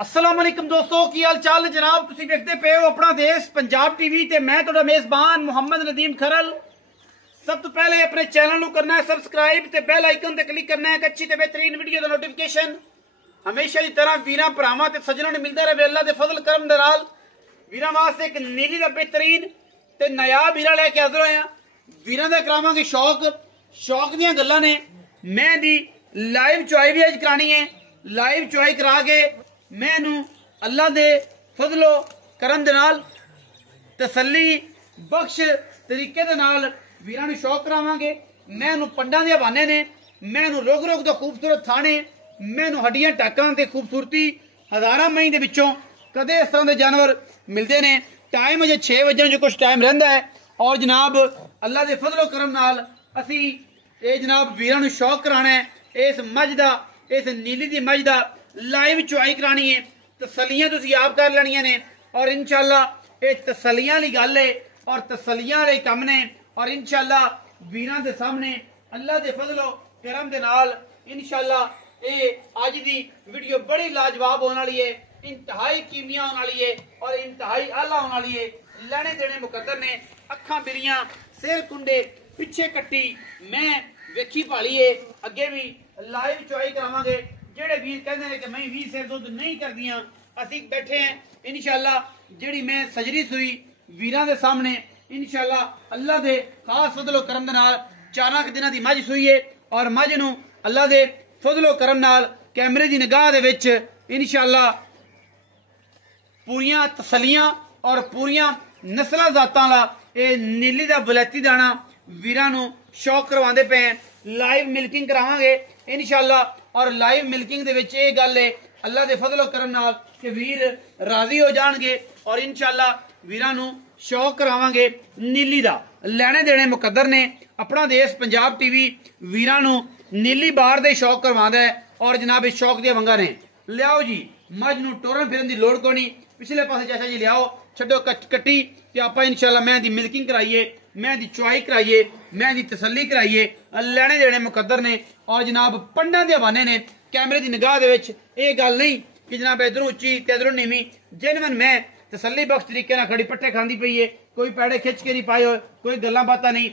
अस्सलाम वालेकुम दोस्तों की हाल चाल जनाब तुसी देखते पे हो अपना देश पंजाब टीवी ते मैं तुहाडा मेजबान मोहम्मद नदीम खरल। सब तो पहले अपने चैनल नू करना है सबसक्राइब ते बेल आइकन ते क्लिक करना है एक अच्छी ते बेहतरीन वीडियो दा नोटिफिकेशन हमेशा की तरह वीरां भरावां ते सज्जनां नूं मिलदा रहे अल्लाह दे फजल करम दे नाल। वीरां वास्ते एक नीली दा बेहतरीन ते नायाब हीरा लेके हाज़र होए हां। वीरां दा करावांगे शौक दीयां गल्लां ने। मैं दी लाइव चुआई भी अज करानी है। लाइव चुआई करा के मैनू अल्लाह दे फजलो करम दे नाल तसल्ली बख्श तरीके दे नाल वीरां नूं शौक करावांगे। मैनू पंडां दे हवाने ने, मैनू रोग रोग दा खूबसूरत थाने, मैनू हड्डियां टाकां ते खूबसूरती हज़ारां मई दे विचों कदे इस तरह के जानवर मिलते ने। टाइम अजे 6 बजे जो कुछ टाइम रहिंदा है और जनाब अल्लाह दे फजलो करम नाल असी ये जनाब वीरां नूं शौक कराना है। इस मझ दा इस नीली दी मझ दा लाइव चुआई करानी है। तसलियां तुसीं आप कर लैनियां ने और इंशाअल्लाह ये तसलियां वाली गल है और तसलियां वाले कम ने और इंशाअल्लाह वीरां दे सामने अल्लाह दे फजलो करम दे नाल इंशाअल्लाह ये अज दी वीडियो बड़ी लाजवाब होने वाली है, इंतहाई कीमिया होने वाली है और इंतहाई आला होने वाली है। लेने देने मुकद्दर ने, अखां बिरियां सिर कुंडे पिछे कट्टी मैं वेखी भाली है। अगे भी लाइव चुआई करावांगे। जेड़े वीर कहते हैं कि मैं 20 सिर दुध नहीं कर दियां, असी बैठे हैं इंशाअल्लाह जेड़ी मैं सजरी सुई वीरां दे सामने इंशाअल्लाह अल्लाह दे खास फजलो करम दे नाल 4 दिनां दी मझ सुई है और मझ नूं अल्लाह दे फजलो करम नाल कैमरे दी निगाह दे विच इंशाअल्लाह पूरियां तसलियां और पूरियां नस्लां जातां दा ये नीली दा वलैती दाना वीरां नूं शौक करवांदे पे हैं। लाइव मिल्किंग करावांगे इंशाअल्लाह और लाइव मिल्किंग दे विच ये गल है अल्लाह दे फजलो करम नाल कि वीर राजी हो जाणगे और इंशाअल्लाह वीरां नूं शौक करावांगे नीली दा। लेने देने मुकद्दर ने। अपना देश पंजाब टीवी वीरां नूं नीली बार दे शौक करवांदा है और जनाब इस शौक दी वंगा ने। लियाओ जी मझ नूं टोरन फिरन दी लोड़ कोई नहीं। पिछले पासे चाचा जी लियाओ छड्डो कट्टी ते आपां इंशाअल्लाह मैं दी मिल्किंग कराइए, मैं दी चुआई कराइए, मैं दी तसल्ली कराइए। लेने देने मुकद्दर ने और जनाब पंडां दे हवाने ने। कैमरे दी निगाह दे विच ये गल नहीं कि जनाब इधरों उच्ची ते इधरों नीवी। जेनवन मैं तसल्ली बख्श तरीके नाल खड़ी पट्टे खांदी पई है, कोई पैड़े खिच के नहीं पाए होए, कोई गल्लां बातां नहीं।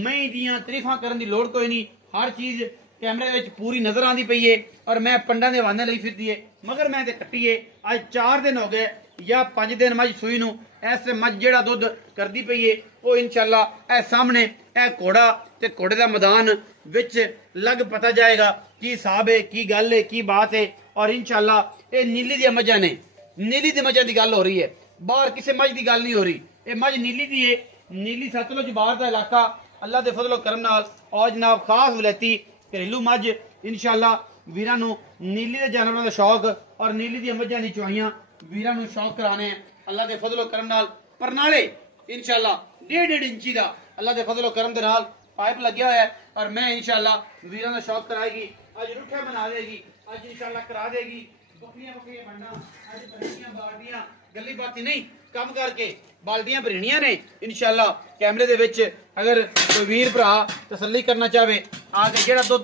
मैं दियां तरीफां करन दी लोड़ कोई नहीं। हर चीज कैमरे विच पूरी नजर आंदी पई है और मैं पंडां दे हवाने लई फिरदी है। मगर मैं ते कट्टी है अज 4 दिन हो गए या 5 दिन मझ सूई नूं। इस मझ जेड़ा दुध करदी पई है वो इंशाअल्लाह ए सामने ए घोड़ा ते घोड़े दा मैदान विच लग पता जाएगा की हिसाब है, की गल है, की बात है। और इंशाअल्लाह ये नीली दी मझां ने, नीली दी मझां दी गल हो रही है, बाहर किसी मझ दी गल नहीं हो रही। ये मझ नीली दी है, नीली सतलुज बाहर दा इलाका अल्लाह दे फजलो करम नाल और जनाब खास वलैती घरेलू मझ इंशाअल्लाह वीरां नूं नीली दे जानवरां दा शौक और नीली दी मझां दी चुआइयां वीरां नूं शौक कराने अल्लाह दे फजलो करम नाल। परनाले इंशाअल्लाह 1.5 इंची दा अल्लाह दे फजलो करम दे नाल पाइप लग्या होया है और मैं इंशाअल्लाह वीरां दा शौक कराएगी। अज रुठा बना देगी, अज इंशाअल्लाह करा देगी। बकरियां बनना अज भरनियां बाल्टियां गली बाती नहीं कम करके बाल्टियां भरनियां ने इंशाअल्लाह। कैमरे दे विच अगर कोई वीर भरा तसल्ली करना चाहे आके जेड़ा दुध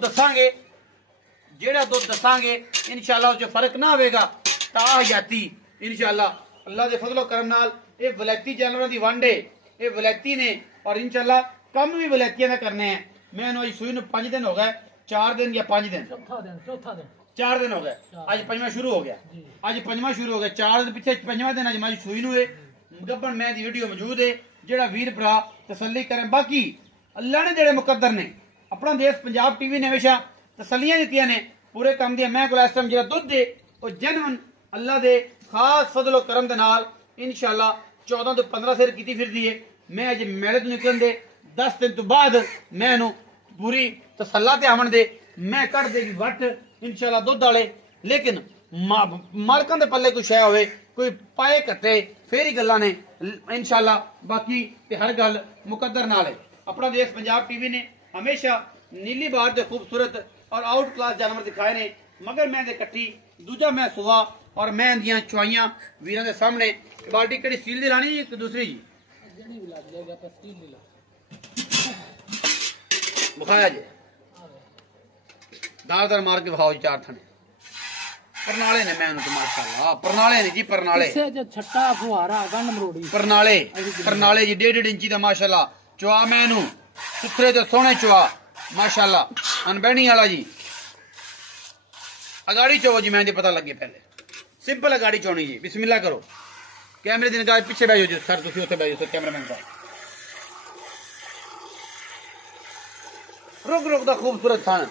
दसांगे इंशाअल्लाह उस फर्क ना होगा ता हयाती इंशाअल्लाह अल्लाह दे फजलो करम नाल। ये वलैती जानवरां दी वंड है, ये वलैती ने और इंशाअल्लाह कम भी वलैतियां दा करने हैं। मैनूं अज सूई नूं 5 दिन हो गए, 4 दिन या 5 दिन, चौथा दिन 4 दिन हो गए। अज 5वां शुरू हो गया, अज 5वां शुरू हो गया। 4 दिन पिछे 5वां दिन अज मज सूई नूं है। गब्बन मैं दी वीडियो मौजूद है जेड़ा वीर भरा तसल्ली करें। बाकी अल्लाह ने जेड़े मुकद्दर ने अपना देश पंजाब टीवी ने हमेशा तसल्लियां दित्तियां ने पूरे काम दिया। मैं कोल इस टाइम जेड़ा दुध है वो जेन्युइन अल्लाह दे खास फजलो करम दे नाल इंशाअल्लाह 14 तो 15 सिर कीती फिरदी है। मैं अज मेले तो निकलन दे 10 दिन तो बाद मैनू पूरी तसल्ला ते आवन दे मैं कट देगी वट इंशाअल्लाह दुध वाले। लेकिन मालकां दे पल्ले कोई शै होवे, कोई पाए कट्टे फिर ही गल्लां ने इंशाअल्लाह। बाकी ते हर गल मुकद्दर नाल है। अपना देश पंजाब टीवी ने हमेशा नीली बार दे खूबसूरत और आउट क्लास जानवर दिखाए ने। मगर मैं दे कट्टी दूजा मैं सुहा और मैं दियां चुआइयां वीरां दे सामने। बाल्टी केड़ी स्टील दी लानी जी दूसरी जी बुखाया जी दार मार के बखाओ 4 थने परनाले ने मैं तो माशाल्लाह परनाले ने जी परनाले छट्टा फुहारा गंड मरोड़ी परनाले परनाले जी 1.5 इंची दा माशाल्लाह चुआ मैनू सुथरे ते सोहने चुआ माशाल्लाह अनबैनी वाला जी अगाड़ी चो जी मैं पता लगे पहले सिंपल अगाड़ी चोनी जी बिस्मिल्लाह करो कैमरे की निगाह पीछे बैठो जी सर तुम उत्थे बैठो कैमरामैन साहब रुक रुक दा खूबसूरत थान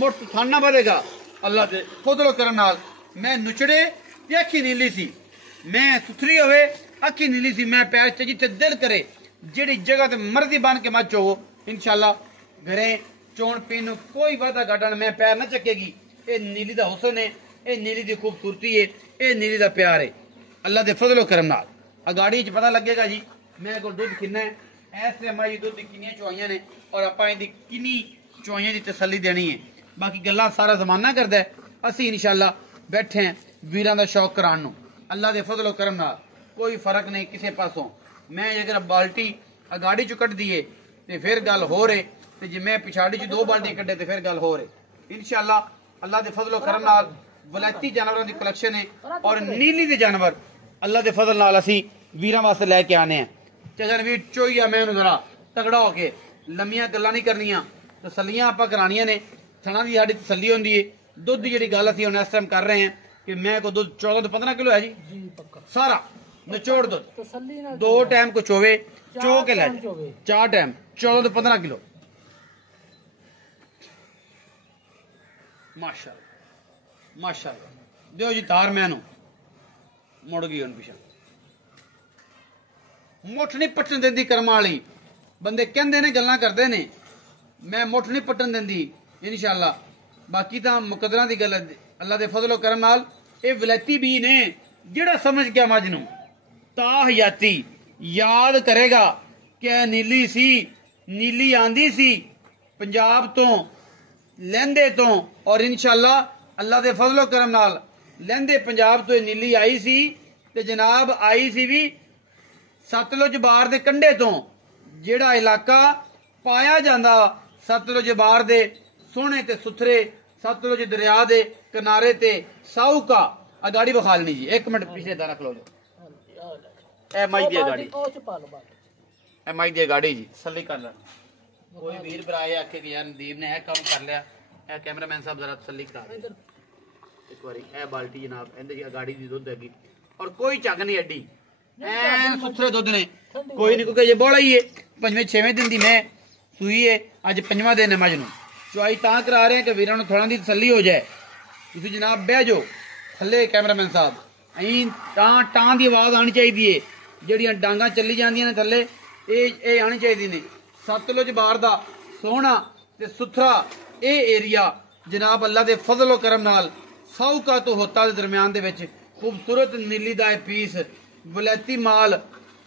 मुठ थान ना बदेगा अल्लाह के फजलो करम नाल मैं नुचड़े ते अखी नीली सी मैं सुथरी होवे अखी नीली सी मैं पैर च जिते दिल करे जेड़ी जगह ते मर्जी बन के मच हो इंशाल्लाह घरे चोन पीन कोई वादा घाटा मैं पैर न चकेगी ये नीली दा हुसन है ये नीली दी खूबसूरती है ये नीली दा प्यार है अल्लाह दे फजलो करम नाल अगाड़ी च पता लगेगा जी मेरे को दुध किन्ना है इस टाइम आई दुध किन्नियां चुआइयां ने और आपां इहदी किन्नी चुआइयां दी तसल्ली देनी है बाकी गल्लां सारा जमाना करदा है असीं इंशाल्लाह बैठे हैं वीरां दा शौक कराण नूं अल्लाह दे फजलो करम नाल कोई फर्क नहीं किसी पासों मैं अगर बाल्टी अगाड़ी चो कट दिए तो फिर गल हो रहे ते जे मैं पिछाड़ी च 2 बाल्टी कड्डे तो फिर गल हो रहे इंशाल्लाह अल्लाह दे फजलो करम नाल वलैती जानवरों की कलेक्शन है और नीली दे जानवर अल्लाह दे फजल नाल असीं वीरां वास्ते लैके आने हैं चगन वीर चोईया मैं जरा तगड़ा होके लम्मियां गल्लां नहीं करनियां तसल्लियां आपां करानियां ने थणा दी साडी तसल्ली हुंदी है दुध की जिहड़ी गल असीं हुण इस टाइम कर रहे हैं कि मैं को दुध 14 तो 15 किलो है जी सारा निचोड़ दुध 2 टाइम को चोवे चो के लै 4 टाइम 14 तो 15 किलो माशाल्लाह माशाल्लाह दियो जी तार मैनू मुड़ गई हुण पिछा मुठ नहीं पट्टन देंदी कर्मा वाली बंदे कहंदे ने गल्लां करदे ने मैं मुठ नहीं पट्टन देंदी इंशाल्लाह बाकी तां मुकदरां दी गल अल्लाह दे फजलो करम नाल ये वलैती भी ने जेड़ा समझ गया मज नूं ताहयाती याद करेगा कि नीली सी नीली आंदी सी पंजाब तो लहंदे तो और इंशाल्लाह अल्लाह दे फजलो करम नाल लहंदे पंजाब तो नीली आई सी ते जनाब आई सी भी सतलुज बार दे कंढे तो जेड़ा इलाका पाया जांदा सतलुज बार दे सोहने ते सुथरे सतलुज दरिया दे किनारे ते साहू का अगाड़ी बखा लेनी जी 1 मिनट पीछे दा रख लो जो ए माई दी गाड़ी ए माई दी गाड़ी जी सल्ली कर ले कोई वीर भराए आखे कि यार नदीम ने है काम कर लिया ए कैमरामैन साहब जरा तसल्ली करा एक बारी ए बाल्टी जनाब इंदे जी गाड़ी दी दुध हैगी और कोई झग नहीं अड्डी ऐन सुथरे दुध ने कोई नहीं क्योंकि ये बड़ा ही है 5वें-6वें दिन दी मैं सूई है अज 5वां दिन है मज नूं चुआई तां करा रहे हैं कि वीरां नूं थोड़ा दी तसल्ली हो जाए तुसीं जनाब बह जाओ थल्ले कैमरामैन साहब अहीं टां दी आवाज़ आनी चाहिदी है ਜਿਹੜੀਆਂ ਡਾਂਗਾਂ ਚੱਲੀ ਜਾਂਦੀਆਂ ਨੇ ਥੱਲੇ ਇਹ ਆਣੀ ਚਾਹੀਦੀ ਨੇ ਸਤਲੁਜ ਬਾਰ ਦਾ ਸੋਹਣਾ ਤੇ ਸੁਥਰਾ ਇਹ ਏਰੀਆ ਜਨਾਬ ਅੱਲਾ ਦੇ ਫਜ਼ਲ ਓ ਕਰਮ ਨਾਲ ਸਾਊਕਾ ਤੋਂ ਹੋਤਾ ਦੇ ਦਰਮਿਆਨ ਦੇ ਵਿੱਚ ਖੂਬਸੂਰਤ ਨੀਲੀ ਦਾ ਇਹ ਪੀਸ ਵਲੈਤੀ ਮਾਲ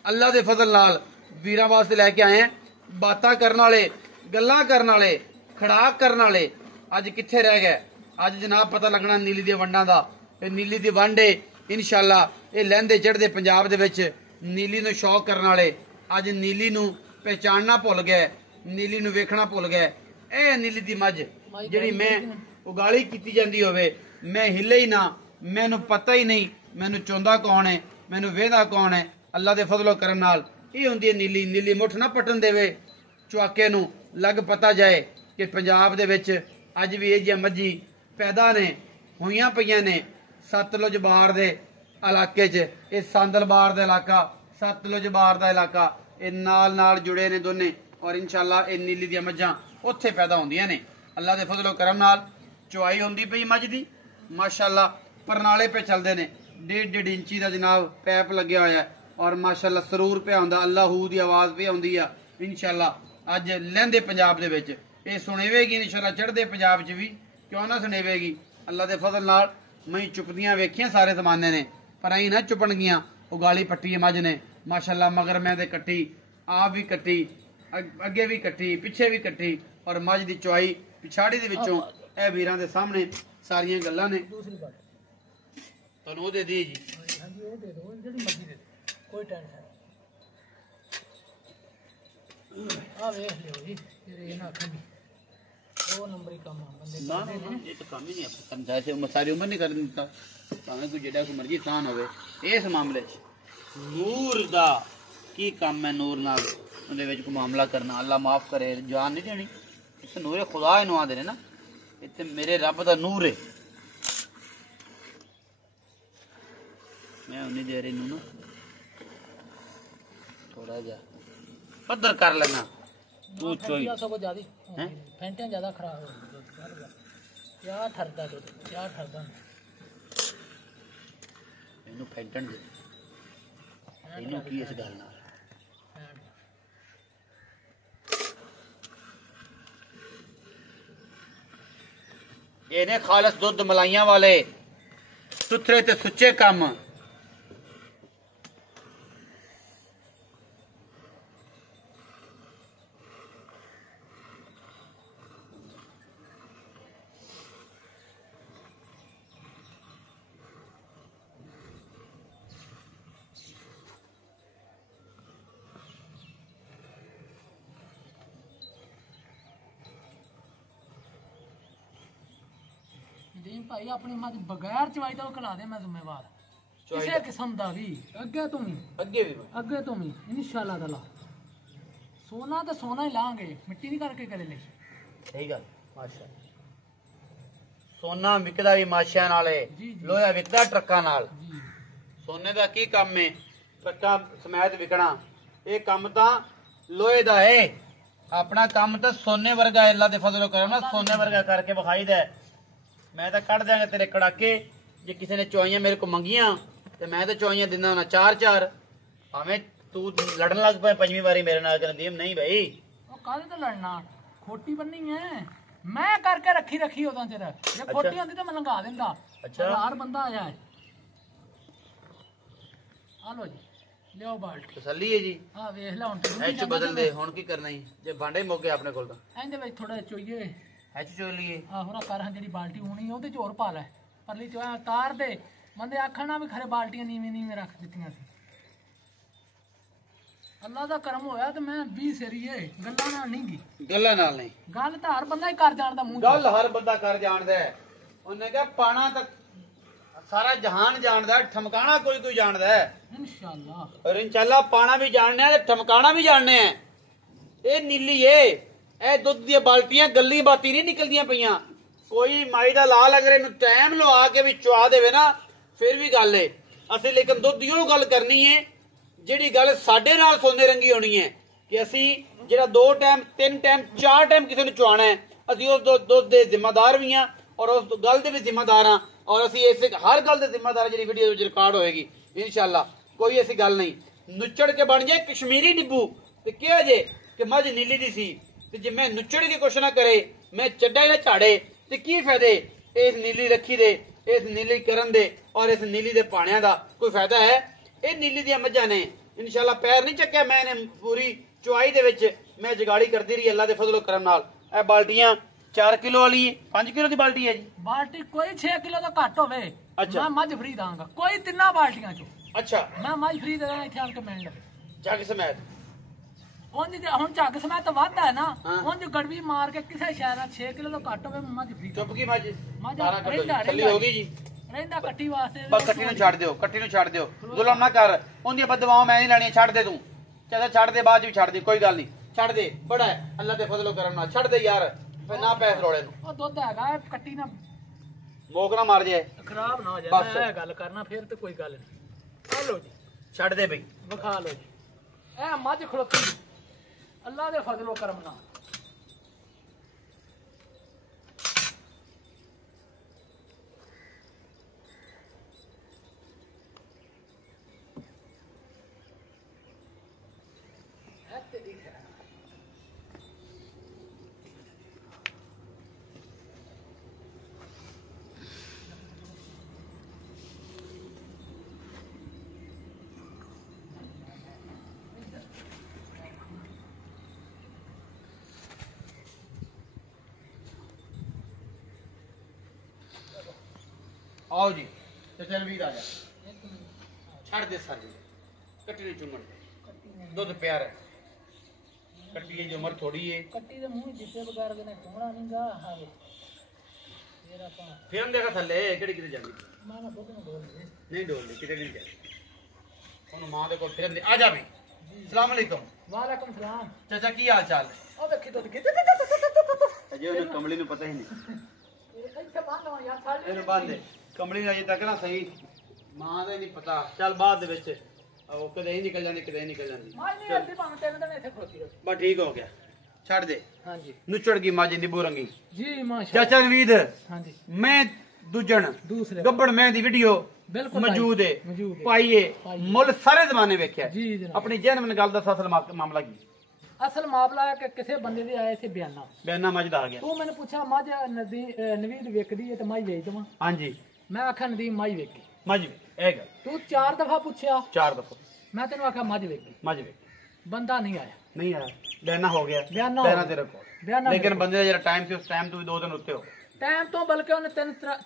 ਅੱਲਾ ਦੇ ਫਜ਼ਲ ਨਾਲ ਵੀਰਾਂ ਵਾਸਤੇ ਲੈ ਕੇ ਆਏ ਆ ਬਾਤਾਂ ਕਰਨ ਵਾਲੇ ਗੱਲਾਂ ਕਰਨ ਵਾਲੇ ਖੜਾਕ ਕਰਨ ਵਾਲੇ ਅੱਜ ਕਿੱਥੇ ਰਹਿ ਗਏ ਅੱਜ ਜਨਾਬ ਪਤਾ ਲੱਗਣਾ ਨੀਲੀ ਦੀਆਂ ਵੰਡਾਂ ਦਾ ਇਹ ਨੀਲੀ ਦੀ ਵੰਡ ਏ इंशाल्लाह ये लहंदे चढ़ते पंजाब दे विच नीली नूं शौक करने वाले अज नीली नूं पहचानना भुल गए नीली नूं वेखना भुल गए ए नीली दी मझ जिहड़ी मैं उगाली कीती जांदी होवे मैं हिले ही ना मैनूं पता ही नहीं मैनूं चोंदा कौन है मैनूं वेहदा कौन है अल्लाह दे फजलो करम नाल ये हुंदी है नीली नीली मुठ ना पटन देवे चुआके नूं लग पता जाए कि पंजाब दे विच अज भी ये मझी पैदा ने होईयां पईयां ने सतलुज बार दे इलाके च ये सांदल बार दा इलाका सतलुज बार दा इलाका ये नाल नाल जुड़े ने दोने और इंशाल्लाह ये नीली दी मझां उत्थे पैदा होंदियां ने अल्लाह दे फजलो करम नाल चुआई होंदी पई मझ दी माशाल्लाह परनाले पे चलदे ने 1.5 इंची दा जनाब पैप लग्या होया और माशाल्लाह सरूर पे आंदा अल्लाह हू दी आवाज़ पे आउंदी आ इंशाल्लाह अज लहंदे पंजाब दे विच ये सुनेवेगी इंशाल्लाह चढ़दे पंजाब च भी क्यों ना सुनेवेगी अल्लाह दे फजल नाल मैं चुपदियां वेखियां सारे जमाने ने पर आई ना चुपन गियां उगाली पट्टी मझ ने माशाल्लाह मगर मैं दे कट्टी आप भी कट्टी अगे भी कट्टी पिछे भी कट्टी और मझ दी चुआई पिछाड़ी दे विचों ए वीरां दे सामने सारियां गल्लां ने तन्नू दे दी जी हां जी ओ दे दो जेडी मर्जी दे कोई टेंशन आ वेख लियो जी ये ना आखी वो नंबर ही कम आ बंदे ना ना ना, ये तो काम ही नहीं ਆਪਾਂ ਕਰਨ ਚਾਹੇ ਉਮਰ ਸਾਰੀ ਉਮਰ ਨਹੀਂ ਕਰਨ ਦਿੱਤਾ ਭਾਵੇਂ ਕੋਈ ਜਿਹੜਾ ਕੋਈ ਮਰਜ਼ੀ ਸਾਨ ਹੋਵੇ ਇਸ ਮਾਮਲੇ 'ਚ ਨੂਰ ਦਾ ਕੀ ਕੰਮ ਹੈ ਨੂਰ ਨਾਲ ਉਹਦੇ ਵਿੱਚ ਕੋਈ ਮਾਮਲਾ ਕਰਨਾ ਅੱਲਾ ਮਾਫ ਕਰੇ ਜਾਨ ਨਹੀਂ ਦੇਣੀ ਇੱਥੇ ਨੂਰੇ ਖੁਦਾ ਇਹਨੂੰ ਆਂਦੇ ਨੇ ਨਾ ਇੱਥੇ ਮੇਰੇ ਰੱਬ ਦਾ ਨੂਰ ਹੈ ਮੈਂ ਉਨੀ ਦੇਰ ਇਹਨੂੰ ਨਾ ਥੋੜਾ ਜਿਹਾ ਪੱਧਰ ਕਰ ਲੈਣਾ ਤੂੰ ਚੋਈ सब ज्यादा हैं? फैंटियां ज्यादा खराब हो क्या ठरदा दुध क्या ठरदा ਇਹਨੂੰ ਫੈਂਟਣ ਦੇ ਇਹਨੂੰ ਕੀ ਇਸ ਗੱਲ ਨਾਲ ਇਹਨੇ ਖਾਲਸ ਦੁੱਧ ਮਲਾਈਆਂ ਵਾਲੇ ਸੁਥਰੇ ਤੇ ਸੁੱਚੇ ਕੰਮ दीन भाई अपनी मत बगैर चवाई तो खिला दे मैं जिम्मेवार किसी किस्म का भी अगे तो भी इंशाअल्लाह ताला सोना तो सोना ही लांगे मिट्टी नहीं करके करे ले सही गल माशाअल्लाह सोना विकदा भी माशिया नाल है लोहा विकदा ट्रक्कां नाल सोने दा की काम है ट्रक्कां समेत विकना ये काम तां लोहे दा है अपना काम तां सोने वर्गा है अल्लाह दे फजलो करम ना सोने वर्गा करके विखाई दे मैं तो कट देंगे तेरे कड़ाके जे किसी ने चुवाइयां मेरे को मंगिया तो मैं तो चुवाइयां दिना ना चार चार भावें तू लड़न लग पे पंजवीं बारी मेरे नाल नदीम नहीं भाई ओ काहे तो लड़ना खोटी बननी है मैं करके रखी उदों चिर जे खोटी होंदी तो मैं लंघा देंदा अच्छा हर बंदा आ जाए आ लो जी लियो बाल्टी तसल्ली है जी हां वेख ला हुन एच बदल दे हुन की करना ही जे भांडे मुक गए अपने कोल तो एंदे विच थोड़ा चोइए एच चो लिए आहो ना कर जी बाल्टी होनी ਉਹਦੇ ਚ ਹੋਰ ਪਾ ਲੈ ਪਰਲੀ ਚੋ ਤਾਰ ਦੇ ਬੰਦੇ ਆਖਣਾ ਵੀ ਖਰੇ ਬਾਲਟੀਆਂ ਨੀਵੇਂ ਰੱਖ ਦਿੱਤੀਆਂ ਸੀ ਅੱਲਾ ਦਾ ਕਰਮ ਹੋਇਆ ਤੇ ਮੈਂ 20 ਸਰੀਏ ਗੱਲਾਂ ਨਾਲ ਨਹੀਂ ਗਈ ਗੱਲਾਂ ਨਾਲ ਨਹੀਂ ਗੱਲ ਤਾਂ ਹਰ ਬੰਦਾ ਹੀ ਕਰ ਜਾਣਦਾ ਮੂੰਹ ਗੱਲ ਹਰ ਬੰਦਾ ਕਰ ਜਾਣਦਾ ਹੈ ਉਹਨੇ ਕਿਹਾ ਪਾਣਾ ਤਾਂ ਸਾਰਾ ਜਹਾਨ ਜਾਣਦਾ ਹੈ ਠਮਕਾਣਾ ਕੋਈ ਜਾਣਦਾ ਹੈ ਇਨਸ਼ਾਅੱਲਾ ਔਰ ਇਨਸ਼ਾਅੱਲਾ ਪਾਣਾ ਵੀ ਜਾਣਨਾ ਹੈ ਤੇ ਠਮਕਾਣਾ ਵੀ ਜਾਣਨਾ ਹੈ ਇਹ ਨੀਲੀ ਏ ਇਹ ਦੁੱਧ ਦੀਆਂ ਬਾਲਟੀਆਂ ਗੱਲੀ ਬਾਤੀ ਨਹੀਂ ਨਿਕਲਦੀਆਂ ਪਈਆਂ ਕੋਈ ਮਾਈ ਦਾ ਲਾਲ ਅਗਰ ਇਹਨੂੰ ਟਾਈਮ ਲਵਾ ਕੇ ਵੀ ਚੁਆ ਦੇਵੇ ਨਾ ਫਿਰ ਵੀ ਗੱਲ ਏ ਅਸੀਂ ਲੇਕਿਨ ਦੁੱਧ ਦੀ ਉਹ ਗੱਲ ਕਰਨੀ ਏ ਜਿਹੜੀ ਗੱਲ ਸਾਡੇ ਨਾਲ ਸੋਨੇ ਰੰਗੀ ਹੋਣੀ ਹੈ ਕਿ ਅਸੀਂ ਜਿਹੜਾ 2 ਟਾਈਮ 3 ਟਾਈਮ 4 ਟਾਈਮ ਕਿਸੇ ਨੂੰ ਚੁਆਣਾ ਹੈ ਅਸੀਂ ਉਸ ਦੁੱਧ ਦੇ ਜ਼ਿੰਮੇਦਾਰ ਵੀ ਹਾਂ ਔਰ ਉਸ ਗੱਲ ਦੇ ਵੀ ਜ਼ਿੰਮੇਦਾਰ ਹਾਂ ਔਰ ਅਸੀਂ ਇਸ ਹਰ ਗੱਲ ਦੇ ਜ਼ਿੰਮੇਦਾਰ ਜਿਹੜੀ ਵੀਡੀਓ ਵਿੱਚ ਰਿਕਾਰਡ ਹੋਏਗੀ ਇਨਸ਼ਾਅੱਲਾ ਕੋਈ ਐਸੀ ਗੱਲ ਨਹੀਂ ਨੁੱਚੜ ਕੇ ਬਣ ਜਾਏ ਕਸ਼ਮੀਰੀ ਨਿੰਬੂ ਤੇ ਕਿਹਾ ਜੇ ਕਿ ਮੱਝ ਨੀਲੀ ਦੀ ਸੀ ਤੇ ਜੇ ਮੈਂ ਨੁੱਚੜ ਕੇ ਕੁਛ ਨਾ ਕਰੇ ਮੈਂ ਚੱਡਾ ਹੀ ਨਾ ਝਾੜੇ ਤੇ ਕੀ ਫਾਇਦੇ ਇਸ ਨੀਲੀ ਰੱਖੀ ਦੇ ਇਸ ਨੀਲੀ ਕਰਨ ਦੇ ਔਰ ਇਸ ਨੀਲੀ ਦੇ ਪਾਣਿਆਂ ਦਾ ਕੋਈ ਫਾਇਦਾ ਹੈ ਇਹ ਨੀਲੀ ਦੀਆਂ ਮੱਝਾਂ ਨੇ ਇਨਸ਼ਾਅੱਲਾ ਪੈਰ ਨਹੀਂ ਚੱਕਿਆ ਮੈਂ ਇਹਨੇ ਪੂਰੀ ਚੁਆਈ ਦੇ ਵਿੱਚ ਮੈਂ ਜਗਾੜੀ ਕਰਦੀ ਰਹੀ ਅੱਲਾ ਦੇ ਫਜ਼ਲ ਕਰਮ ਨਾਲ ਇਹ ਬਾਲਟੀਆਂ 4 ਕਿਲੋ ਵਾਲੀ 5 ਕਿਲੋ ਦੀ ਬਾਲਟੀ ਹੈ ਜੀ ਬਾਲਟੀ ਕੋਈ 6 ਕਿਲੋ ਤੋਂ ਘੱਟ ਹੋਵੇ ਮੈਂ ਮੱਝ ਫਰੀ ਦਾਂਗਾ ਕੋਈ ਤਿੰਨਾਂ ਬਾਲਟੀਆਂ ਚੋਂ ਅੱਛਾ ਮੈਂ ਮੱਝ ਫਰੀ ਦੇ ਦਾਂ ਇੱਥੇ ਆਣ ਕੇ ਮਿਲ ਲਵੇ ਜੱਗ ਸਮੇਤ ਉਂਝ ਜੇ ਹੁਣ ਝੱਗ ਸਮੇਤ ਤਾਂ ਵੱਧ ਹੈ ਨਾ ਉਂਝ ਗੜਵੀ ਮਾਰ ਕੇ ਕਿਸੇ ਸ਼ਹਿਰ 6 ਕਿਲੋ ਤੋਂ ਘੱਟ ਹੋਵੇ ਮੱਝ ਫਰੀ ਚੁੱਪ ਕੀ ਮੱਝ ਮੱਝ 12 ਕਿਲੋ ਥੱਲੀ ਹੋ ਗਈ ਜੀ ਰਹਿੰਦਾ ਕੱਟੀ ਵਾਸਤੇ ਬਸ ਕੱਟੀ ਨੂੰ ਛੱਡ ਦਿਓ ਜ਼ੁਲਮ ਨਾ ਕਰ ਉਹਦੀਆਂ ਬਦਦੁਆਵਾਂ ਮੈਂ ਨਹੀਂ ਲੈਣੀਆਂ ਛੱਡ ਦੇ ਤੂੰ ਚਾਹੇ ਛੱਡ ਦੇ ਬਾਅਦ ਵੀ ਛੱਡ ਦੇ ਕੋਈ ਗੱਲ ਨਹੀਂ ਛੱਡ ਦੇ ਬੜਾ ਹੈ ਅੱਲਾ ਦੇ ਫਜ਼ਲੋ ਕਰਮ ਨਾਲ ਛੱਡ ਦੇ ਯਾਰ ਫੇ ਨਾ ਪੈਸ ਰੋਲੇ ਨੂੰ ਉਹ ਦੁੱਧ ਹੈਗਾ ਕੱਟੀ ਨਾ ਮੋਕ ਨਾ ਮਾਰ ਜਾਏ ਖਰਾਬ ਨਾ ਹੋ ਜਾਏ ਮੈਂ ਇਹ ਗੱਲ ਕਰਨਾ ਫਿਰ ਤੇ ਕੋਈ ਗੱਲ ਨਹੀਂ ਆ ਲੋ ਜੀ ਛੱਡ ਦੇ ਬਈ ਵਿਖਾ ਲੋ ਜੀ ਇਹ ਮੱਝ ਖਲੋਤੀ ਅੱਲਾ ਦੇ ਫਜ਼ਲੋ ਕਰਮ ਨਾਲ आओ जी तो चल वीर आ जा छड़ दे सर जी कट्टी नहीं चुमन दुध प्यार है कट्टी की उम्र थोड़ी है कट्टी दे मुंह जिसे बगैर के चोड़ा नहीं गा हां फिर आपा फिर हम देखा थल्ले केड़ी किते जांदी मां ना दुध में डोल दे नहीं डोल दी किते नहीं जाए ओनु मां दे कोल फिरन दे आ जा भाई अस्सलाम वालेकुम वालेकुम सलाम चाचा की हाल चाल है ओ देखी तो अजे ओनु कमली नु पता ही नहीं ਇੱਥੇ ਬੰਦ ਹੋ ਯਾਰ ਸਾਡੀ ਇਹਨੂੰ ਬੰਦ ਕਮਲੀ ਅਜੇ ਤੱਕ ਨਾ ਸਹੀ ਮਾਂ ਦਾ ਹੀ ਨਹੀਂ ਪਤਾ ਚੱਲ ਬਾਅਦ ਦੇ ਵਿੱਚ ਉਹ ਕਦੇ ਹੀ ਨਿਕਲ ਜਾਂਦੀ ਕਦੇ ਹੀ ਨਿਕਲ ਜਾਂਦੀ ਮਾਈ ਨਹੀਂ ਅੱਧੀ ਭਾਵੇਂ ਤਿੰਨ ਦਿਨ ਇੱਥੇ ਖੋਤੀ ਰਹੀ ਬਸ ਠੀਕ ਹੋ ਗਿਆ ਛੱਡ ਦੇ ਹਾਂਜੀ ਨੁੱਚੜ ਗਈ ਮਾਂ ਜਿੰਦੀ ਬੋਰੰਗੀ ਜੀ ਮਾਸ਼ਾਅੱਲਾ ਚਾਚਾ ਨਵੀਦ ਹਾਂਜੀ ਮੈਂ ਦੂਜਣ ਦੂਸਰੇ ਗੱਬੜ ਮੈਂ ਦੀ ਵੀਡੀਓ ਬਿਲਕੁਲ ਮੌਜੂਦ ਹੈ ਮੌਜੂਦ ਹੈ ਪਾਈਏ ਮੁੱਲ ਸਾਰੇ ਜ਼ਮਾਨੇ ਵੇਖਿਆ ਜੀ ਜਨਾਬ ਆਪਣੀ ਜੈਨਮਨ ਗੱਲ ਦਾ ਅਸਲ ਮਾਮਲਾ ਕੀ ਅਸਲ ਮਾਮਲਾ ਹੈ ਕਿ ਕਿਸੇ ਬੰਦੇ ਦੇ ਆਏ ਸੀ ਬਿਆਨਾ ਮੱਝ ਦਾ ਆ ਗਿਆ ਤੂੰ ਮੈਨੂੰ ਪੁੱਛਿਆ ਮੱਝ ਨਵੀਦ ਵੇਖਦੀ ਹੈ ਤੇ ਮਾਈ ਵੇਚ ਦਵਾਂ ਹਾਂਜੀ ਮੈਂ ਆਖਿਆ ਨਦੀਮ ਮਾਈ ਵੇਖੀ ਮੱਝ ਇਹ ਗੱਲ ਤੂੰ 4 ਦਫਾ ਪੁੱਛਿਆ 4 ਦਫਾ ਮੈਂ ਤੈਨੂੰ ਆਖਿਆ ਮੱਝ ਵੇਖੀ ਮੱਝ ਵੇਖ ਬੰਦਾ ਨਹੀਂ ਆਇਆ ਨਹੀਂ ਆਇਆ ਬਿਆਨਾ ਹੋ ਗਿਆ ਬਿਆਨਾ ਬਿਆਨਾ ਤੇਰੇ ਕੋਲ ਬਿਆਨਾ ਲੇਕਿਨ ਬੰਦੇ ਦਾ ਜਿਹੜਾ ਟਾਈਮ ਸੀ ਉਸ ਟਾਈਮ ਤੋਂ ਵੀ 2 ਦਿਨ ਉੱਤੇ ਹੋ ਟਾਈਮ ਤੋਂ ਬਲਕਿ ਉਹਨੇ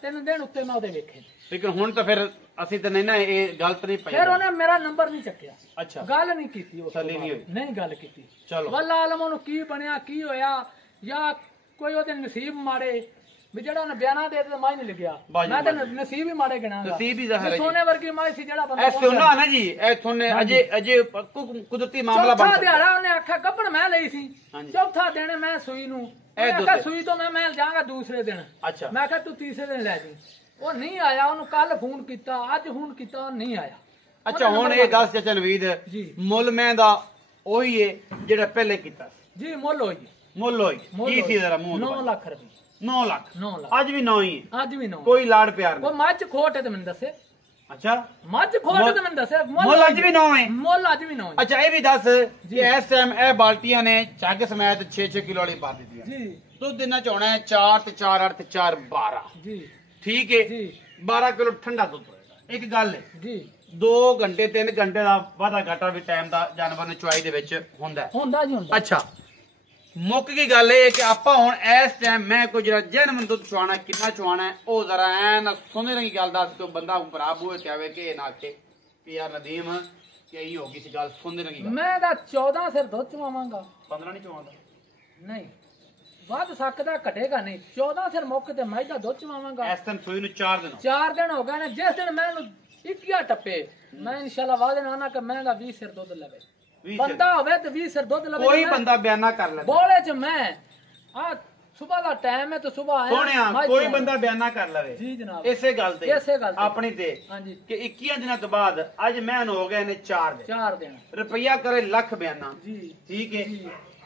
ਤਿੰਨ ਦਿਨ ਉੱਤੇ ਮੈਂ ਉਹਦੇ ਵੇਖੇ ਲੇਕਿਨ ਹੁਣ ਤਾਂ ਫਿਰ ਅਸੀਂ ਤਾਂ ਨਹੀਂ ਨਾ ਇਹ ਗਲਤ ਨਹੀਂ ਪਈ ਫਿਰ ਉਹਨੇ ਮੇਰਾ ਨੰਬਰ ਨਹੀਂ ਚੱਕਿਆ ਅੱਛਾ ਗੱਲ ਨਹੀਂ ਕੀਤੀ ਉਸ ਤੋਂ ਤਸੱਲੀ ਨਹੀਂ ਬਾਅਦ। ਹੋਈ। ਨਹੀਂ ਗੱਲ ਕੀਤੀ ਚਲੋ ਵੱਲਾ ਆਲਮ ਉਹਨੂੰ ਕੀ ਬਣਿਆ ਕੀ ਹੋਇਆ ਜਾਂ ਕੋਈ ਉਹਦੇ ਨਸੀਬ ਮਾੜੇ ਵੀ ਜਿਹੜਾ ਉਹਨੇ ਬਿਆਨਾ ਦੇ ਤੇ ਮਾਈ ਨਹੀਂ ਲਿਖਿਆ ਬਾਜੀ ਮੈਂ ਤਾਂ ਨਸੀਬ ਹੀ ਮਾੜੇ ਗਿਣਾਂਗਾ ਨਸੀਬ ਹੀ ਜ਼ਾਹਿਰ ਹੈ ਜੀ। ਸੋਨੇ ਵਰਗੀ ਮਾਈ ਸੀ ਜਿਹੜਾ ਬੰਦਾ ਇਹ ਸੁਣਨਾ ਨਾ ਜੀ ਇਹ ਸੁਣਨੇ ਅਜੇ ਕੁਦਰਤੀ ਮਾਮਲਾ ਬਣ ਚੌਥਾ ਸਕਦਾ ਦਿਹਾੜਾ ਉਹਨੇ ਆਖਿਆ ਗੱਭਣ ਮੈਂ ਲਈ ਸੀ ਹਾਂਜੀ। ਚੌਥਾ ਦਿਨ ਮੈਂ ਸੂਈ ਨੂੰ ਇਹ ਮੈਂ ਦੁੱਧ। ਆਖਿਆ ਸੂਈ ਤੋਂ ਮੈਂ ਜਾਵਾਂਗਾ ਦੂਸਰੇ ਦਿਨ ਅੱਛਾ ਮੈਂ ਕਿਹਾ ਤੂੰ ਤੀਸਰੇ ਦਿਨ ਲੈ ਜੀ ਉਹ ਨਹੀਂ ਆਇਆ ਉਹਨੂੰ ਕੱਲ ਫੋਨ ਕੀਤਾ ਅੱਜ ਫੋਨ ਕੀਤਾ ਉਹ ਨਹੀਂ ਆਇਆ ਅੱਛਾ ਹੁਣ ਇਹ ਗੱਲ ਚਾਚਾ ਨਵੀਦ ਜੀ ਮੁੱਲ ਮੈਂ ਦਾ ਉਹੀ ਹੈ ਜਿਹੜਾ ਪਹਿਲੇ ਕੀਤਾ ਸੀ ਜੀ ਮੁੱਲ ਹੋਈ ਮੁੱਲ ਹੋਈ ਕੀ ਸੀ ਜਰਾ ਮੂੰਹ 9 ਲੱਖ ਰੁਪਏ 9 ਲੱਖ 9 ਲੱਖ ਅੱਜ ਵੀ 9 ਹੀ ਹੈ ਅੱਜ ਵੀ 9 ਕੋਈ ਲਾੜ ਪਿਆਰ ਉਹ ਨਹੀਂ ਮੱਝ ਖੋਟ ਹੈ ਤੇ ਮੈਨੂੰ ਦੱਸੇ ਅੱਛਾ ਮੱਝ ਖੋਟ ਹੈ ਤੇ ਮੈਨੂੰ ਦੱਸੇ ਮੁੱਲ ਅੱਜ ਵੀ 9 ਹੈ ਮੁੱਲ ਅੱਜ ਵੀ 9 ਹੈ ਅੱਛਾ ਇਹ ਵੀ ਦੱਸ ਕਿ ਇਸ ਟਾਈਮ ਇਹ ਬਾਲਟੀਆਂ ਨੇ ਚੱਗ ਸਮੇਤ 6-6 ਕਿਲੋ ਵਾਲੀ ਪਾ ਦਿੱਤੀਆਂ ਜੀ ਦੁੱਧ ਦਿਨਾਂ ਚ ਹੋਣਾ ਹੈ 4 ਤੇ 4 8 ਤੇ 4 12 ਜੀ ਠੀਕ ਹੈ ਜੀ 12 ਕਿਲੋ ਠੰਡਾ ਦੁੱਧ ਹੋਏਗਾ ਇੱਕ ਗੱਲ ਹੈ ਜੀ 2 ਘੰਟੇ 3 ਘੰਟੇ ਦਾ ਵਾਧਾ ਘਾਟਾ ਵੀ ਟਾਈਮ ਦਾ ਜਾਨਵਰ ਨੇ ਚੁਆਈ ਦੇ ਵਿੱਚ ਹੁੰਦਾ ਹੈ। ਹੁੰਦਾ ਜੀ ਹੁੰਦਾ ਅੱਛਾ ਮੁੱਕ ਗਈ ਗੱਲ ਇਹ ਕਿ ਆਪਾਂ ਹੁਣ ਇਸ ਟਾਈਮ ਮੈਂ ਕੋਈ ਜਿਹੜਾ ਜੈਨੂਇਨ ਦੁੱਧ ਚੁਆਣਾ ਕਿੰਨਾ ਚੁਆਣਾ ਉਹ ਜ਼ਰਾ ਐਨ ਸੁਣੇ ਰਹੀ ਗੱਲ ਦੱਸ ਕੇ ਬੰਦਾ ਭਰਾ ਬੂਏ ਤੇ ਆਵੇ ਕਿ ਇਹ ਨਾ ਕੇ ਕਿ ਯਾਰ ਨਦੀਮ ਕਿ ਇਹੀ ਹੋ ਗਈ ਸੀ ਗੱਲ ਸੁਣਦੇ ਰਹੀ ਗੱਲ ਮੈਂ ਤਾਂ 14 ਸਿਰ ਦੁੱਧ ਚਵਾਵਾਂਗਾ 15 ਨਹੀਂ ਚੁਆਉਂਦਾ ਨਹੀਂ ਵੱਧ ਸਕਦਾ ਘਟੇਗਾ ਨਹੀਂ 14 ਸਿਰ ਮੁੱਕ ਤੇ ਮੈਂ ਦਾ ਦੁੱਧ ਚਵਾਵਾਂਗਾ ਇਸ ਟਾਈਮ ਸੂਈ ਨੂੰ 4 ਦਿਨ 4 ਦਿਨ ਹੋ ਗਏ ਨੇ ਜਿਸ ਦਿਨ ਮੈਂ ਇਹਨੂੰ 21 ਟੱਪੇ ਮੈਂ ਇਨਸ਼ਾਅੱਲਾ ਵਾਅਦੇ ਨਾਲ ਨਾ ਕਿ ਮੈਂ ਦਾ 20 ਸਿਰ ਦੁੱਧ ਲਵੇ 20 ਬੰਦਾ ਹੋਵੇ ਤੇ 20 ਸਿਰ ਦੁੱਧ ਲਵੇ ਕੋਈ ਬੰਦਾ ਬਿਆਨਾ ਕਰ ਲੈ ਬੋਲੇ ਚ ਮੈਂ ਆ ਸਵੇਰ ਦਾ ਟਾਈਮ ਹੈ ਤੇ ਸਵੇਰ ਆਇਆ ਸੋਹਣਿਆ ਕੋਈ ਬੰਦਾ ਬਿਆਨਾ ਕਰ ਲਵੇ ਜੀ ਜਨਾਬ ਇਸੇ ਗੱਲ ਤੇ ਇਸੇ ਗੱਲ ਤੇ। ਆਪਣੀ ਤੇ ਹਾਂਜੀ ਕਿ 21 ਦਿਨਾਂ ਤੋਂ ਬਾਅਦ ਅੱਜ ਮੈਂ ਹੋ ਗਏ ਨੇ 4 ਦਿਨ 4 ਦਿਨ ਰੁਪਈਆ ਕਰੇ ਲੱਖ ਬਿਆਨਾ ਜੀ ਠੀਕ ਹੈ ਜੀ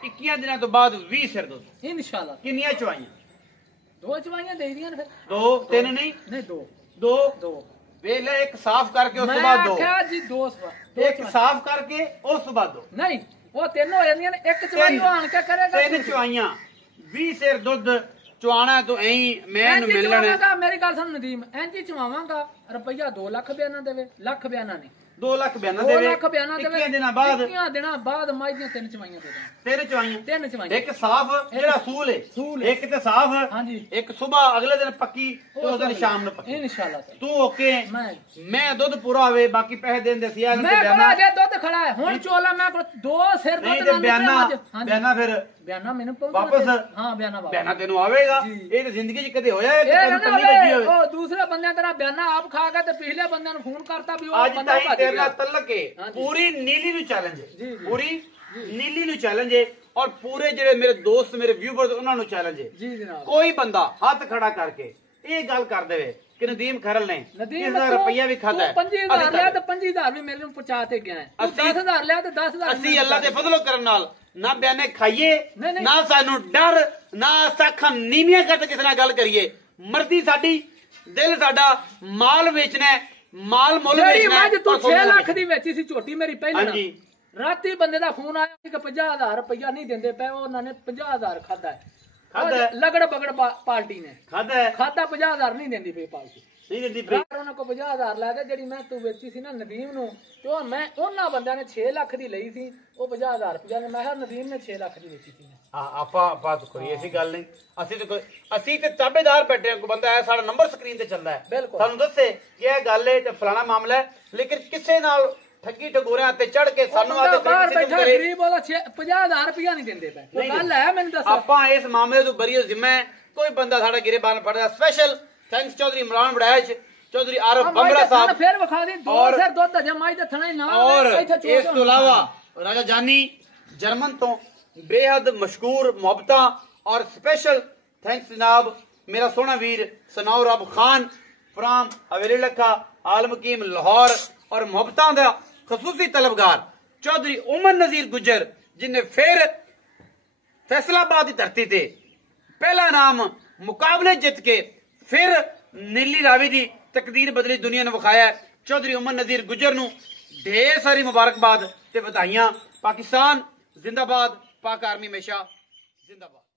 21 ਦਿਨਾਂ ਤੋਂ ਬਾਅਦ 20 ਸਿਰ ਦੁੱਧ ਇਨਸ਼ਾਅੱਲਾ ਕਿੰਨੀਆਂ ਚੁਆਈਆਂ 2 ਚਵਾਈਆਂ ਦੇ ਦੀਆਂ ਨੇ ਫਿਰ 2 3 ਨਹੀਂ ਨਹੀਂ 2 2 2 ਵੇਲੇ ਇੱਕ ਸਾਫ਼ ਕਰਕੇ ਉਸ ਤੋਂ ਮੈਂ ਬਾਅਦ 2 ਆਖਿਆ ਜੀ 2 ਇੱਕ ਸਾਫ਼ ਕਰਕੇ ਉਸ ਤੋਂ ਬਾਅਦ 2 ਨਹੀਂ ਉਹ ਤਿੰਨ ਹੋ ਜਾਂਦੀਆਂ ਨੇ ਇੱਕ ਚਵਾਈ ਉਹ ਆਣ ਕੇ ਕਰੇਗਾ 3 ਚੁਆਈਆਂ 20 ਸਿਰ ਦੁੱਧ ਚੁਆਣਾ ਤੋਂ ਐਂ ਮੈਂ ਨੂੰ ਮਿਲਣਾ ਚਵਾਵਾਂਗਾ ਮੇਰੀ ਗੱਲ ਸੁਣ ਨਦੀਮ ਇੰਜ ਚਵਾਵਾਂਗਾ ਰੁਪਈਆ 2 ਲੱਖ ਬਿਆਨਾ ਦੇਵੇ ਲੱਖ ਬਿਆਨਾ ਨਹੀਂ 2 ਲੱਖ ਬਿਆਨਾ 2 ਦੇਵੇ ਲੱਖ ਬਿਆਨਾ ਦੇਵੇ 21 ਦਿਨਾਂ ਬਾਅਦ 21 ਦਿਨਾਂ ਬਾਅਦ ਮਾਈ ਦੀਆਂ 3 ਚਵਾਈਆਂ ਦੇ ਦਾਂ 3 ਚੁਆਈਆਂ 3 ਚਵਾਈਆਂ ਇੱਕ ਸਾਫ਼ ਜਿਹੜਾ ਸੂਲ ਸੂਲ ਹੈ ਹੈ। ਇੱਕ ਤੇ ਸਾਫ਼ ਹਾਂਜੀ ਇੱਕ ਸਵੇਰ ਅਗਲੇ ਦਿਨ ਪੱਕੀ ਤੇ ਉਸ ਦਿਨ ਸ਼ਾਮ ਨੂੰ ਪੱਕੀ ਇਨਸ਼ਾਅੱਲਾ ਤੂੰ ਓਕੇ ਮੈਂ ਮੈਂ ਦੁੱਧ ਪੂਰਾ ਹੋਵੇ ਬਾਕੀ ਪੈਸੇ ਦੇਣ ਦੇ ਸੀ ਆ ਮੈਂ ਕੋਲ ਅਜੇ ਦੁੱਧ ਖੜਾ ਹੈ ਹੁਣ ਚੋਲਾ ਮੈਂ ਕੋਲ 2 ਸਿਰ ਨਹੀਂ ਦੁੱਧ ਤੇ ਬਿਆਨਾ ਹਾਂਜੀ ਬਿਆਨਾ ਫਿਰ ਬਿਆਨਾ ਮੈਨੂੰ ਪਊ ਵਾਪਸ? ਹਾਂ ਬਿਆਨਾ ਵਾਪਸ ਬਿਆਨਾ ਤੈਨੂੰ ਆਵੇਗਾ ਜੀ। ਇਹ ਤਾਂ ਜ਼ਿੰਦਗੀ 'ਚ ਕਦੇ ਹੋਇਆ ਹੈ ਕਿ ਇਹ ਤੈਨੂੰ ਨਾ ਤੰਗੀ ਵੱਜੀ ਹੋਵੇ, ਹੋਵੇ ਉਹ ਦੂਸਰੇ ਬੰਦਿਆਂ ਤੇਰਾ ਬਿਆਨਾ ਆਪ ਖਾ ਕੇ ਤੇ ਪਿਛਲੇ ਬੰਦਿਆਂ ਨੂੰ ਫੋਨ ਕਰਤਾ ਵੀ ਉਹ ਅੱਜ ਬੰਦਾ ਤਾਈਂ ਭੱਜ ਤੇਰੇ ਗਿਆ ਨਾਲ ਤਲਕ ਹੈ ਹਾਂਜੀ। ਪੂਰੀ ਨੀਲੀ ਨੂੰ ਚੈਲੰਜ ਹੈ ਜੀ, ਜੀ। ਪੂਰੀ ਨੀਲੀ ਨੂੰ ਚੈਲੰਜ ਹੈ ਔਰ ਪੂਰੇ ਜਿਹੜੇ ਮੇਰੇ ਦੋਸਤ ਮੇਰੇ ਵਿਊਵਰਸ ਉਹਨਾਂ ਨੂੰ ਚੈਲੰਜ ਹੈ ਜੀ ਜਨਾਬ ਕੋਈ ਬੰਦਾ ਹੱਥ ਖੜਾ ਕਰਕੇ ਇਹ ਗੱਲ ਕਰ ਦੇਵੇ ਕਿ ਨਦੀਮ ਖਰਲ ਨੇ ਨਦੀਮ ਇਸ ਰੁਪਈਆ ਵੀ ਖਾਦਾ ਹੈ 5000 ਲਿਆ ਤੇ 5000 ਵੀ ਮੇਰੇ ਨੂੰ ਪਹੁੰਚਾ ਤੇ ਗਿਆ ਹੈ ਤੂੰ ਅਸੀਂ- 10000 ਲਿਆ ਤੇ 10000 ਅਸੀਂ ਅੱਲਾ ਦੇ ਫਜ਼ਲੋ ਕਰਮ ਨਾਲ ਨਾ ਬਿਆਨੇ ਖਾਈਏ ਨਹੀਂ, ਨਹੀਂ। ਨਾ ਸਾਨੂੰ ਡਰ ਨਾ ਸਾਖਾਂ ਨੀਵੀਆਂ ਕਰਕੇ ਕਿਸੇ ਨਾਲ ਗੱਲ ਕਰੀਏ ਮਰਜ਼ੀ ਸਾਡੀ ਦਿਲ ਸਾਡਾ ਮਾਲ ਵੇਚਣਾ ਹੈ, ਮਾਲ ਮੁੱਲ ਜਿਹੜੀ ਵੇਚਣਾ ਹੈ ਮੱਝ ਤੂੰ ਔਰ 6 ਸੌਦਾ ਲੱਖ ਵੇਚਣਾ ਦੀ ਵੇਚੀ ਸੀ ਝੋਟੀ ਮੇਰੀ ਪਹਿਲਾਂ ਹਾਂਜੀ। ਰਾਤੀ ਬੰਦੇ ਦਾ ਫੋਨ ਆਇਆ ਸੀ ਕਿ 50000 ਰੁਪਇਆ ਨਹੀਂ ਦਿੰਦੇ ਪਏ ਉਹਨਾਂ ਨੇ 50000 ਖਾਦਾ ਖਾਧਾ ਹੈ। ਲਗੜ ਬਗੜ ਪਾਰਟੀ ਨੇ ਖਾਦਾ ਹੈ ਖਾਦਾ 50000 ਨਹੀਂ ਦਿੰਦੀ ਪਈ ਪਾਰਟੀ ਨਹੀਂ ਦਿੰਦੀ ਫਰੀ ਯਾਰ ਉਹਨਾਂ ਕੋ 50000 ਲੈ ਕੇ ਜਿਹੜੀ ਮੈਂ ਤੂੰ ਵੇਚੀ ਸੀ ਨਾ ਨਦੀਮ ਨੂੰ ਤੇ ਉਹ ਮੈਂ ਉਹਨਾਂ ਬੰਦਿਆਂ ਨੇ 6 ਲੱਖ ਦੀ ਲਈ ਸੀ ਉਹ 50000 ਰੁਪਇਆ ਨੇ ਮੈਂ ਕਿਹਾ ਨਦੀਮ ਨੇ 6 ਲੱਖ ਦੀ ਵੇਚੀ ਸੀ ਆਪਾਂ ਬਾਤ ਕਰੀਏ ਐਸੀ ਗੱਲ ਨਹੀਂ ਅਸੀਂ ਤੇ ਤਾਬੇਦਾਰ ਬੈਠੇ ਕੋਈ ਬੰਦਾ ਹੈ ਸਾਡਾ ਨੰਬਰ ਸਕਰੀਨ ਤੇ ਚੱਲਦਾ ਹੈ ਬਿਲਕੁਲ। ਸਾਨੂੰ ਦੱਸੇ ਕਿ ਇਹ ਗੱਲ ਹੈ ਤੇ ਫਲਾਣਾ ਮਾਮਲਾ ਹੈ ਲੇਕਿਨ ਕਿਸੇ ਨਾਲ ठगी ठगोरा ते चढ़ के सानू आते बाहर बैठा गरीब वाला 50,000 रुपया नहीं देंदे पे कोई गल है मैंने दस ਆਪਾਂ ਇਸ ਮਾਮਲੇ ਤੋਂ ਬਰੀ ਜ਼ਿੰਮਾ ਹੈ ਕੋਈ ਬੰਦਾ ਸਾਡਾ ਗਿਰਬਾਨ ਫੜਦਾ ਸਪੈਸ਼ਲ ਥੈਂक्स ਚੌਧਰੀ ਇਮਰਾਨ ਬੜੈਚ ਚੌਧਰੀ ਆਰਫ ਬੰਬਰਾ ਸਾਹਿਬ फिर विखा दी दो सिर दूध जमाई ते थणे ना और इस तो अलावा राजा जानी जर्मन तो बेहद मशहूर मोहब्बता और स्पेशल थैंक्स जनाब मेरा सोना वीर सनाउर अब खान फ्राम हवेली लखा आलम हकीम लाहौर और मोहब्बता दा खसूसी तलबगार चौधरी उमर नजीर गुजर जिन्हें फिर फैसलाबाद की धरती ते पहला नाम मुकाबले जित के फिर नीली रावी की तकदीर बदली दुनिया ने विखाया चौधरी उमर नजीर गुजर नू ढेर सारी मुबारकबाद ते बधाइयां पाकिस्तान जिंदाबाद पाक आर्मी हमेशा जिंदाबाद।